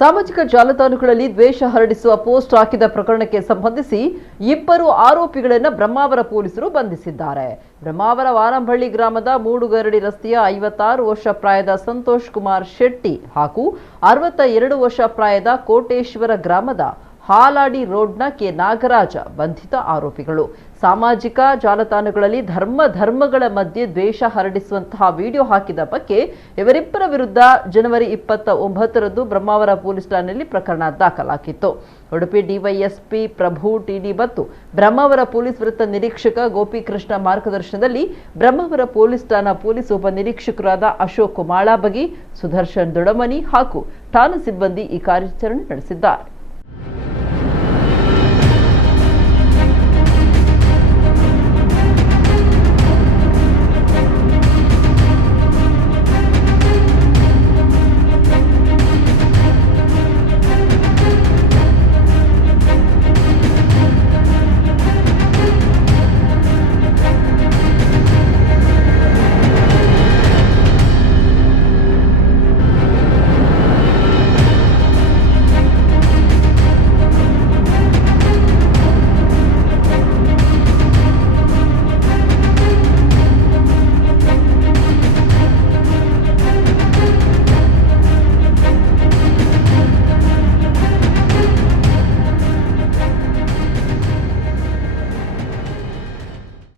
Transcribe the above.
ಸಾಮಾಜಿಕ ಜಾಲತಾಣಗಳಲ್ಲಿ ದ್ವೇಷ ಹರಡಿಸುವ ಪೋಸ್ಟ್ ಹಾಕಿದ ಪ್ರಕರಣಕ್ಕೆ ಸಂಬಂಧಿಸಿ ಇಬ್ಬರು ಆರೋಪಿಗಳನ್ನು ಬ್ರಹ್ಮಾವರ ಪೊಲೀಸರು ಬಂಧಿಸಿದ್ದಾರೆ. ಬ್ರಹ್ಮಾವರ ವಾರಂಬಳ್ಳಿ ಗ್ರಾಮದ ಮೂಡುಗರಡಿ ರಸ್ತೆಯ 56 ವರ್ಷ ಪ್ರಾಯದ ಸಂತೋಷ್ ಕುಮಾರ್ ಶೆಟ್ಟಿ ಹಾಗೂ 62 ವರ್ಷ ಪ್ರಾಯದ ಕೋಟೇಶ್ವರ ಗ್ರಾಮದ ಹಾಲಾಡಿ ರೋಡ್ನ ಕೆ ನಾಗರಾಜ ಬಂಧಿತ ಆರೋಪಿಗಳು. ಸಾಮಾಜಿಕ ಜಾಲತಾಣಗಳಲ್ಲಿ ಧರ್ಮಗಳ ಮಧ್ಯೆ ದ್ವೇಷ ಹರಡಿಸುವಂತಹ ವಿಡಿಯೋ ಹಾಕಿದ ಬಗ್ಗೆ ಇವರಿಬ್ಬರ ವಿರುದ್ಧ ಜನವರಿ 29ರಂದು ಬ್ರಹ್ಮಾವರ ಪೊಲೀಸ್ ಠಾಣೆಯಲ್ಲಿ ಪ್ರಕರಣ ದಾಖಲಾಗಿತ್ತು. ಉಡುಪಿ ಡಿವೈಎಸ್ಪಿ ಪ್ರಭು ಟಿಡಿ ಮತ್ತು ಬ್ರಹ್ಮಾವರ ಪೊಲೀಸ್ ವೃತ್ತ ನಿರೀಕ್ಷಕ ಗೋಪಿಕೃಷ್ಣ ಮಾರ್ಗದರ್ಶನದಲ್ಲಿ ಬ್ರಹ್ಮಾವರ ಪೊಲೀಸ್ ಠಾಣಾ ಪೊಲೀಸ್ ಉಪ ನಿರೀಕ್ಷಕರಾದ ಅಶೋಕ್ ಮಾಳಾಬಗಿ, ಸುದರ್ಶನ್ ದೊಡಮನಿ ಹಾಗೂ ಠಾಣಾ ಸಿಬ್ಬಂದಿ ಈ ಕಾರ್ಯಾಚರಣೆ ನಡೆಸಿದ್ದಾರೆ.